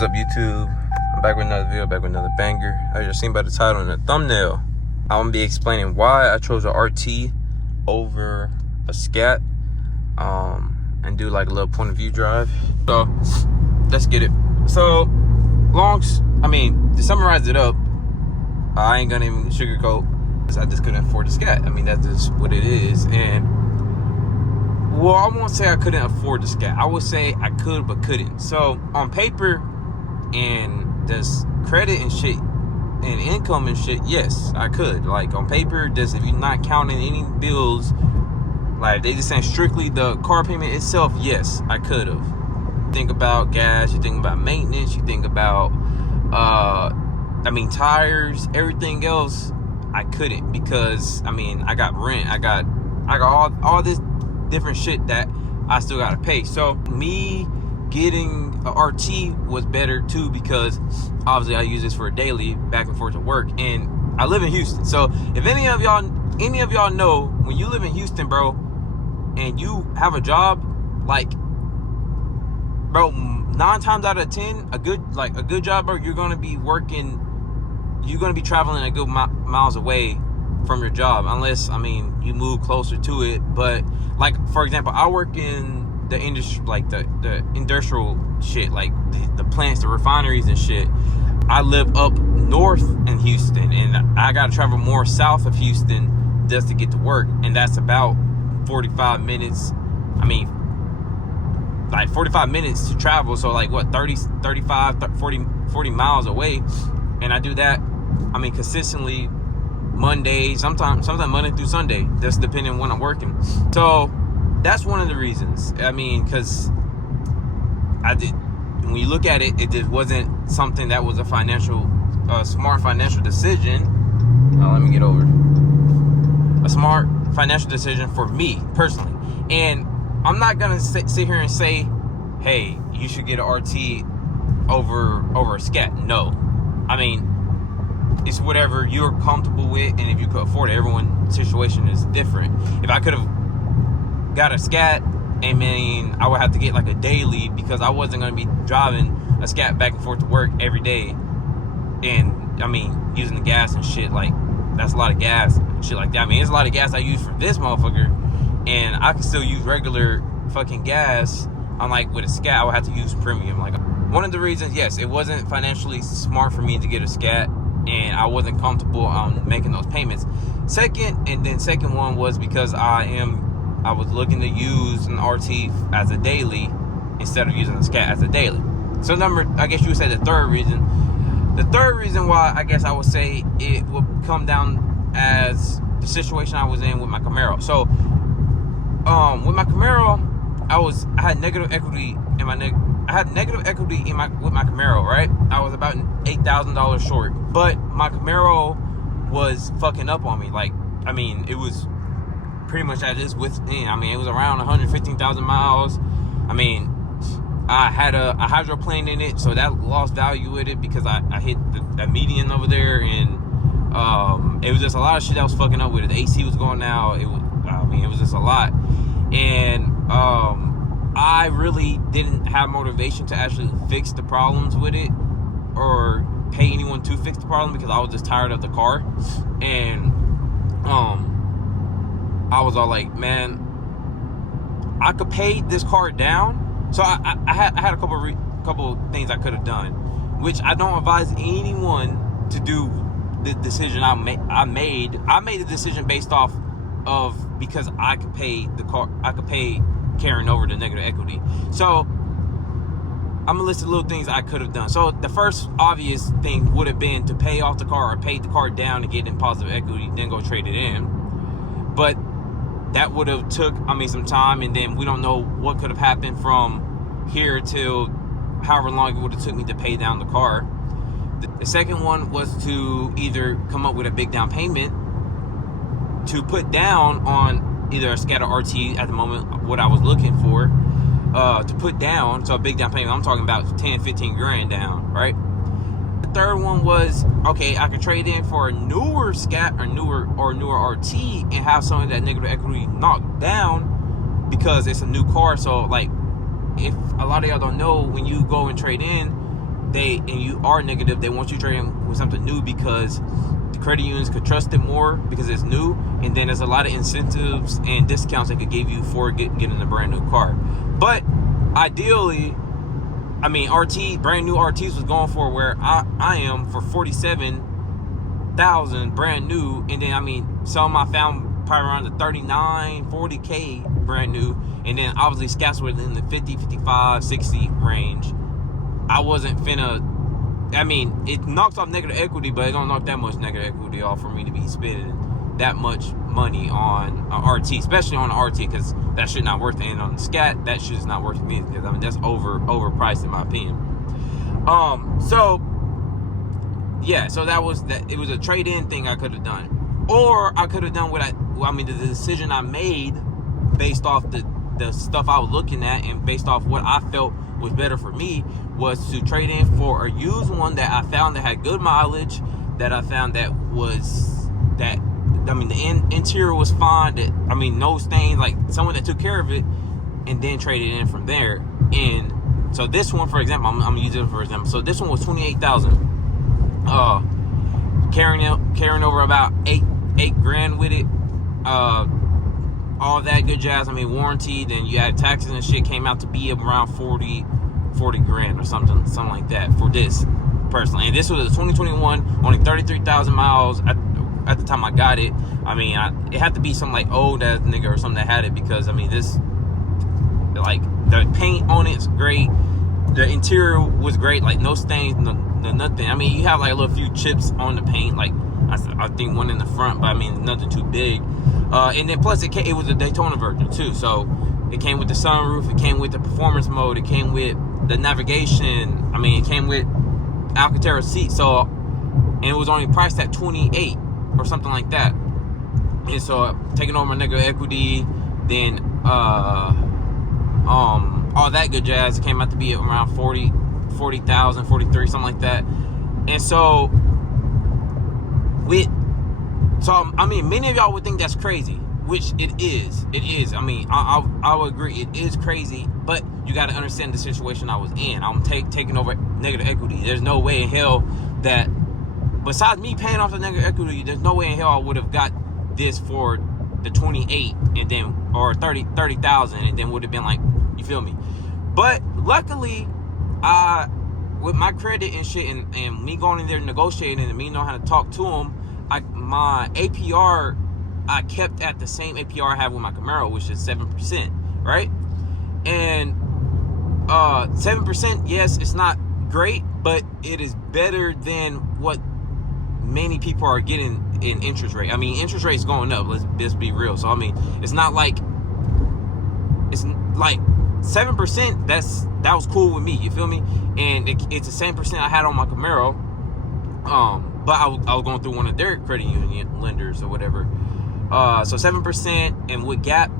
What's up, YouTube? I'm back with another video, back with another banger. As you've seen by the title and the thumbnail, I'm gonna be explaining why I chose a RT over a Scat, and do like a little point of view drive. So let's get it. So to summarize it up, I ain't gonna even sugarcoat. I just couldn't afford the Scat. That's just what it is. And well, I won't say I couldn't afford the Scat. I would say I could but couldn't. So on paper and just credit and shit and income and shit, yes, I could. Like on paper, just if you're not counting any bills, like they just saying strictly the car payment itself, yes, I could have. Think about gas, you think about maintenance, you think about tires, everything else. I couldn't because I got rent, I got all this different shit that I still gotta pay. So me getting a RT was better too, because obviously I use this for a daily back and forth to work, and I live in Houston. So if any of y'all know, when you live in Houston, bro, and you have a job, like, bro, 9 times out of 10, a good job, bro, you're gonna be traveling a good miles away from your job, unless you move closer to it. But like, for example, I work in the industry, like the industrial shit, like the plants, the refineries and shit. I live up north in Houston, and I gotta travel more south of Houston just to get to work, and that's about 45 minutes. 45 minutes to travel. So like what, 30, 35, 40 miles away. And I do that, consistently Monday, sometimes Monday through Sunday, just depending on when I'm working. So that's one of the reasons. Because when you look at it, it just wasn't something that was a smart financial decision. Let me get over it. A smart financial decision for me personally. And I'm not gonna sit here and say, hey, you should get an RT over a Scat. No. It's whatever you're comfortable with, and if you could afford it. Everyone's situation is different. If I could have got a Scat, I would have to get like a daily, because I wasn't going to be driving a Scat back and forth to work every day, and using the gas and shit. Like, that's a lot of gas and shit like that. It's a lot of gas I use for this motherfucker, and I can still use regular fucking gas. Unlike with a Scat, I would have to use premium. Like, one of the reasons, yes, it wasn't financially smart for me to get a Scat, and I wasn't comfortable making those payments. Second one was because I was looking to use an RT as a daily instead of using a Scat as a daily. So I guess you would say the third reason why I guess I would say it would come down as the situation I was in with my Camaro. So with my Camaro, I had negative equity in my with my Camaro, right? I was about $8,000 short, but my Camaro was fucking up on me. Like, it was pretty much at its wit's end. It was around 115,000 miles. I had a hydroplane in it, so that lost value with it, because I hit the median over there, and it was just a lot of shit that was fucking up with it. The AC was going out. It was just a lot, and I really didn't have motivation to actually fix the problems with it, or pay anyone to fix the problem, because I was just tired of the car. And I was all like, man, I could pay this car down. So I had a couple things I could have done, which I don't advise anyone to do. The decision I made the decision based off of, because I could pay the car, I could pay carrying over the negative equity. So I'm gonna list the little things I could have done. So the first obvious thing would have been to pay off the car, or pay the car down to get in positive equity, then go trade it in. But that would have took some time, and then we don't know what could have happened from here till however long it would have took me to pay down the car. The second one was to either come up with a big down payment to put down on either a Scat or RT at the moment, what I was looking for, to put down. So a big down payment, I'm talking about 10, 15 grand down, right? The third one was, okay, I could trade in for a newer Scat or newer RT and have some of that negative equity knocked down, because it's a new car. So like, if a lot of y'all don't know, when you go and trade in, you are negative, they want you trading with something new because the credit unions could trust it more because it's new, and then there's a lot of incentives and discounts they could give you for getting a brand new car. But ideally, I mean, brand new RTs was going for where I am for 47,000 brand new, and then I mean some I found probably around the 39, 40K brand new, and then obviously Scats were in the 50, 55, 60 range. I wasn't finna, I mean, it knocks off negative equity, but it don't knock that much negative equity off for me to be spending that much money on an RT, especially on an RT, because that shit not worth it. And on the Scat, that shit is not worth it me, because I mean that's overpriced in my opinion. So yeah, so that was that. It was a trade-in thing I could have done, or I could have done the decision I made based off the stuff I was looking at, and based off what I felt was better for me, was to trade in for a used one that I found that had good mileage, that I found the interior was fine, no stains, like someone that took care of it, and then trade it in from there. And so this one, for example, I'm gonna use it for example. So this one was 28,000, carrying over about eight grand with it, all that good jazz. I mean, warranty, then you add taxes and shit, came out to be around 40 grand or something like that for this personally. And this was a 2021, only 33,000 miles at the time I got it. I mean, it had to be some like old ass nigga or something that had it, because I mean, this, like, the paint on it's great, the interior was great, like no stains, no nothing. I mean, you have like a little few chips on the paint, like I think one in the front, but I mean nothing too big. And then plus it was a Daytona version too, so it came with the sunroof, it came with the performance mode, it came with the navigation. I mean, it came with Alcantara seats. So, and it was only priced at 28 or something like that. And so taking over my negative equity, then all that good jazz, it came out to be around 40,000, 43, something like that. And so I mean, many of y'all would think that's crazy, which it is. I mean, I would agree, it is crazy, but you got to understand the situation I was in. I'm taking over negative equity. There's no way in hell that, besides me paying off the negative equity, there's no way in hell I would have got this for the 28 and then, or 30,000, and then would have been like, you feel me? But luckily, with my credit and shit, and me going in there negotiating and me knowing how to talk to them, my APR, I kept at the same APR I have with my Camaro, which is 7%, right? And 7%, yes, it's not great, but it is better than what many people are getting in interest rate. I mean, interest rate's going up, let's be real. So I mean, it's not like, it's like 7%, that was cool with me, you feel me? And it's the same percent I had on my Camaro, but I was going through one of their credit union lenders or whatever. So 7%, and with Gap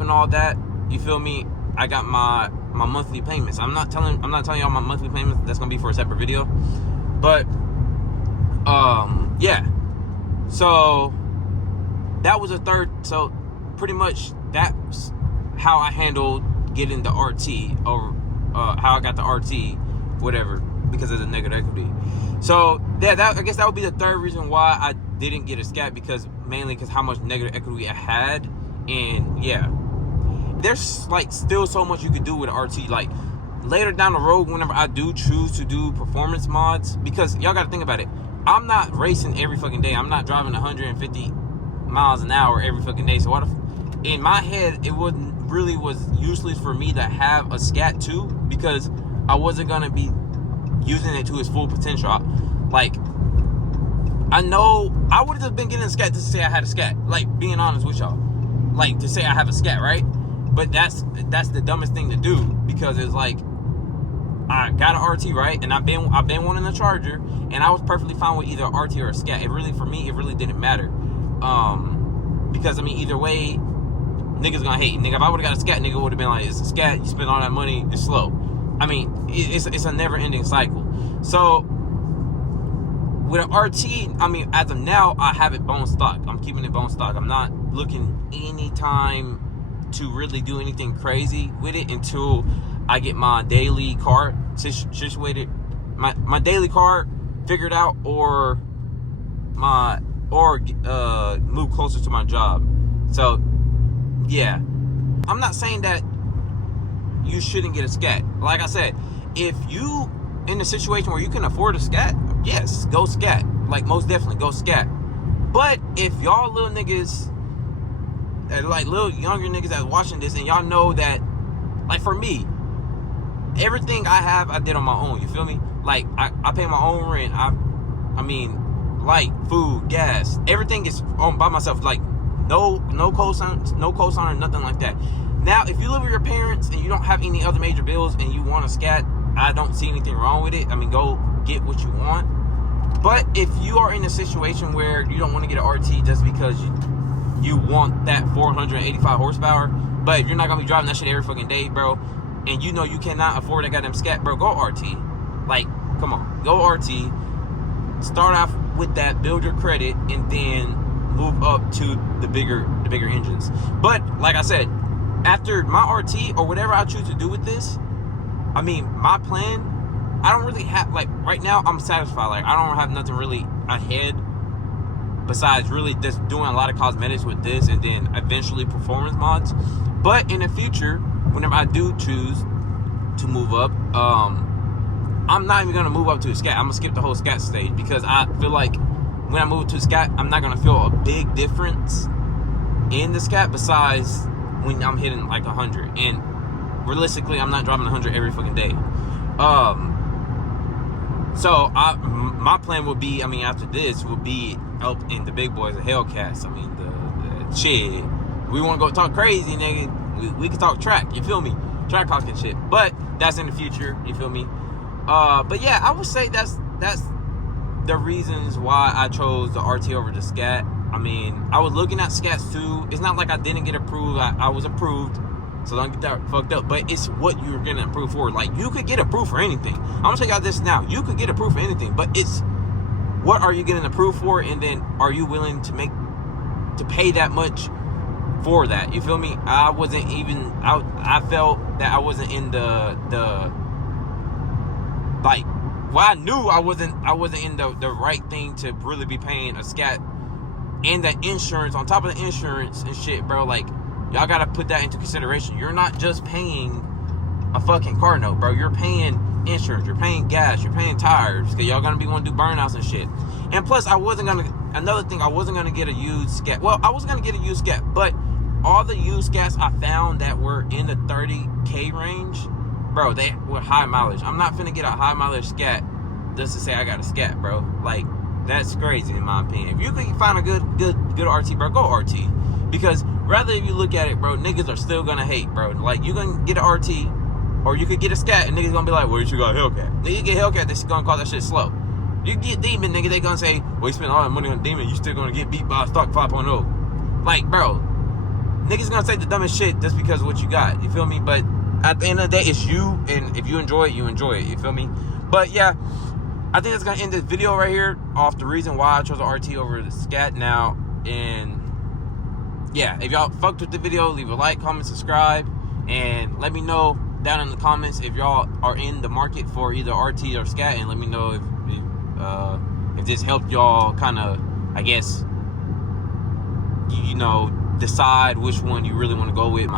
and all that, you feel me? I got my monthly payments. I'm not telling y'all my monthly payments. That's gonna be for a separate video. But yeah. So that was a third. So pretty much that's how I handled getting the RT, or how I got the RT, whatever, because of the negative equity. So yeah, I guess that would be the third reason why I didn't get a Scat, mainly because how much negative equity I had. And yeah, there's like still so much you could do with an RT. Like later down the road, whenever I do choose to do performance mods, because y'all gotta think about it, I'm not racing every fucking day. I'm not driving 150 miles an hour every fucking day. So in my head, it was useless for me to have a Scat too, because I wasn't gonna be using it to its full potential. I know I would have just been getting a Scat just to say I had a Scat. Like, being honest with y'all, like, to say I have a Scat, right? But that's the dumbest thing to do, because it's like, I got an RT, right? And I've been wanting a Charger, and I was perfectly fine with either a RT or a Scat. For me, it really didn't matter. Because I mean, either way, niggas gonna hate. Nigga, if I would have got a Scat, nigga would have been like, it's a Scat, you spend all that money, it's slow. I mean, it's a never-ending cycle. So with an RT, I mean, as of now, I have it bone stock. I'm keeping it bone stock. I'm not looking anytime to really do anything crazy with it until I get my daily car situated my daily car figured out, or move closer to my job. So yeah, I'm not saying that you shouldn't get a Scat. Like I said, if you in a situation where you can afford a Scat, yes, go Scat. Like, most definitely go Scat. But if y'all little niggas, like little younger niggas that's watching this, and y'all know that, like, for me, everything I have, I did on my own. You feel me? Like, I pay my own rent. I mean, light, food, gas, everything is on by myself. Like, no cosigner, nothing like that. Now, if you live with your parents and you don't have any other major bills and you want a Scat, I don't see anything wrong with it. I mean, go get what you want. But if you are in a situation where you don't want to get an RT just because you want that 485 horsepower, but if you're not gonna be driving that shit every fucking day, bro, and you know you cannot afford that goddamn Scat, bro, go RT. Like, come on, go RT. Start off with that, build your credit, and then move up to the bigger engines. But like I said, after my RT or whatever I choose to do with this, I mean, my plan, I don't really have, like, right now I'm satisfied. Like, I don't have nothing really ahead besides really just doing a lot of cosmetics with this, and then eventually performance mods. But in the future, whenever I do choose to move up, I'm not even gonna move up to a Scat. I'm gonna skip the whole Scat stage, because I feel like when I move to a Scat, I'm not gonna feel a big difference in the Scat besides when I'm hitting like 100. And realistically, I'm not driving 100 every fucking day. So my plan would be, I mean, after this would be up in the big boys, the Hellcats. I mean, the shit. We want to go talk crazy, nigga. We can talk track. You feel me? Track talking shit. But that's in the future. You feel me? But yeah, I would say that's the reasons why I chose the RT over the Scat. I mean, I was looking at Scats too. It's not like I didn't get approved. I was approved. So don't get that fucked up. But it's what you're getting approved for. Like, you could get approved for anything. I'm gonna tell y'all this now. You could get approved for anything, but it's what are you getting approved for, and then are you willing to pay that much for that? You feel me? I wasn't even I felt that I wasn't in the like, well, I knew I wasn't in the right thing to really be paying a Scat and that insurance on top of the insurance and shit, bro. Like, y'all gotta put that into consideration. You're not just paying a fucking car note, bro. You're paying insurance, you're paying gas, you're paying tires, because y'all gonna be wanting to do burnouts and shit. And plus, I wasn't gonna get a used Scat. Well, I was gonna get a used Scat, but all the used Scats I found that were in the 30K range, bro, they were high mileage. I'm not finna get a high mileage Scat just to say I got a Scat, bro. Like, that's crazy in my opinion. If you think you find a good RT, bro, go RT. Because rather, if you look at it, bro, niggas are still gonna hate, bro. Like, you gonna get an RT, or you could get a Scat, and niggas gonna be like, well, you got a Hellcat. Then you get Hellcat, they gonna call that shit slow. You get Demon, nigga, they gonna say, well, you spend all that money on Demon, you still gonna get beat by a stock 5.0. Like, bro, niggas gonna say the dumbest shit just because of what you got. You feel me? But at the end of the day, it's you, and if you enjoy it, you enjoy it. You feel me? But yeah, I think that's gonna end this video right here off the reason why I chose the RT over the Scat now. And yeah, if y'all fucked with the video, leave a like, comment, subscribe, and let me know down in the comments if y'all are in the market for either RT or Scat, and let me know if this helped y'all kind of, I guess, you know, decide which one you really want to go with.